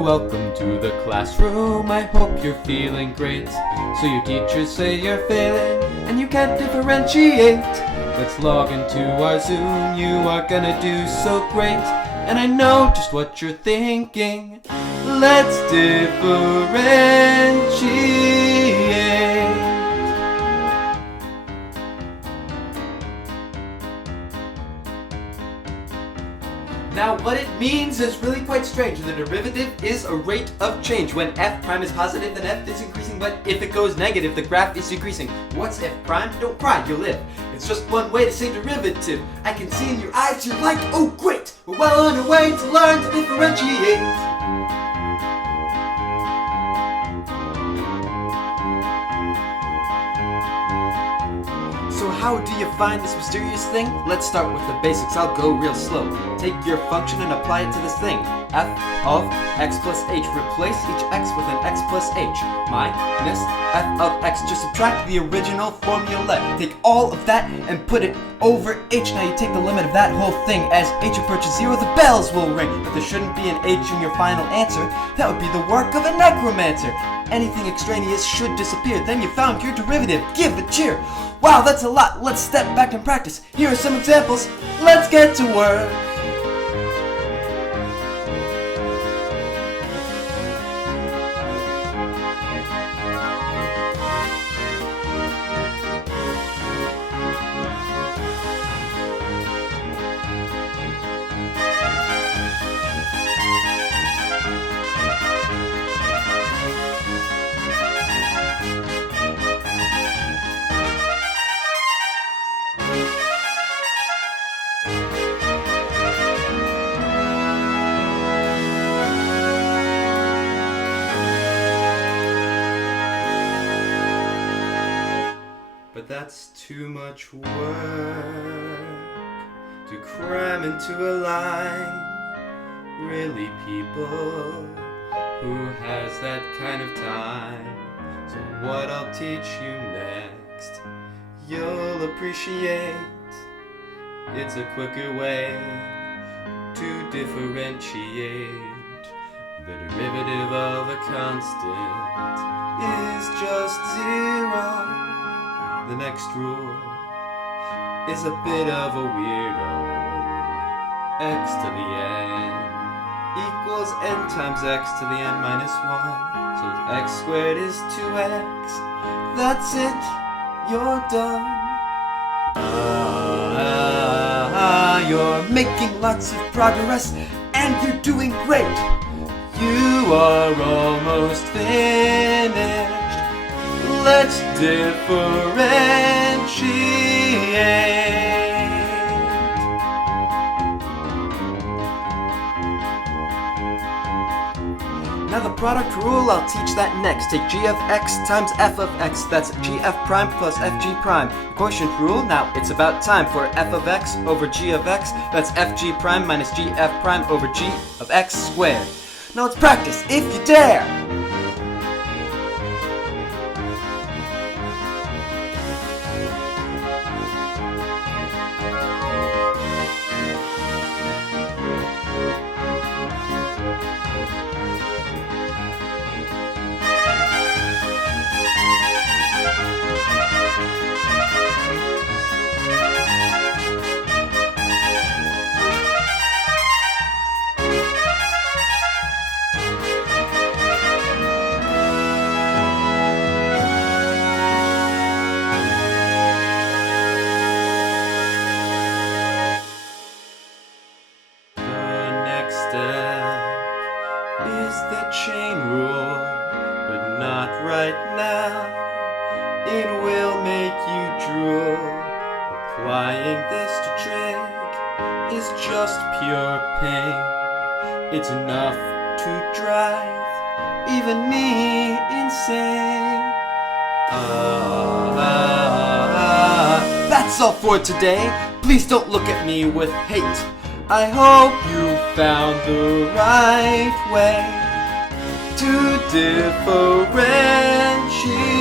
So welcome to the classroom, I hope you're feeling great. So your teachers say you're failing and you can't differentiate. Let's log into our Zoom, you are gonna do so great. And I know just what you're thinking, let's differentiate. Now what it means is really quite strange. The derivative is a rate of change. When f prime is positive, then f is increasing, but if it goes negative, the graph is decreasing. What's f prime? Don't cry, you'll live. It's just one way to say derivative. I can see in your eyes you're like, oh great, we're well on our way to learn to differentiate. So how do you find this mysterious thing? Let's start with the basics, I'll go real slow. Take your function and apply it to this thing. F of x plus h. Replace each x with an x plus h. Minus f of x. Just subtract the original formula. Take all of that and put it over h. Now you take the limit of that whole thing. As h approaches 0, the bells will ring. But there shouldn't be an h in your final answer. That would be the work of a necromancer. Anything extraneous should disappear. Then you found your derivative. Give a cheer. Wow, that's a lot. Let's step back and practice. Here are some examples. Let's get to work. But that's too much work to cram into a line. Really, people, who has that kind of time? So what I'll teach you next, you'll appreciate. It's a quicker way to differentiate. The derivative of a constant is just 0. The next rule is a bit of a weirdo. X to the n equals n times x to the n minus 1. So x squared is 2x. That's it, you're done. You're making lots of progress and you're doing great. You are almost finished. Let's differentiate. Now the product rule, I'll teach that next. Take g of x times f of x. That's gf prime plus fg prime. The quotient rule, now it's about time for f of x over g of x. That's fg prime minus gf prime over g of x squared. Now let's practice, if you dare. Is the chain rule, but not right now. It will make you drool. Applying this to trick is just pure pain. It's enough to drive even me insane. That's all for today. Please don't look at me with hate. I hope you found the right way to differentiate.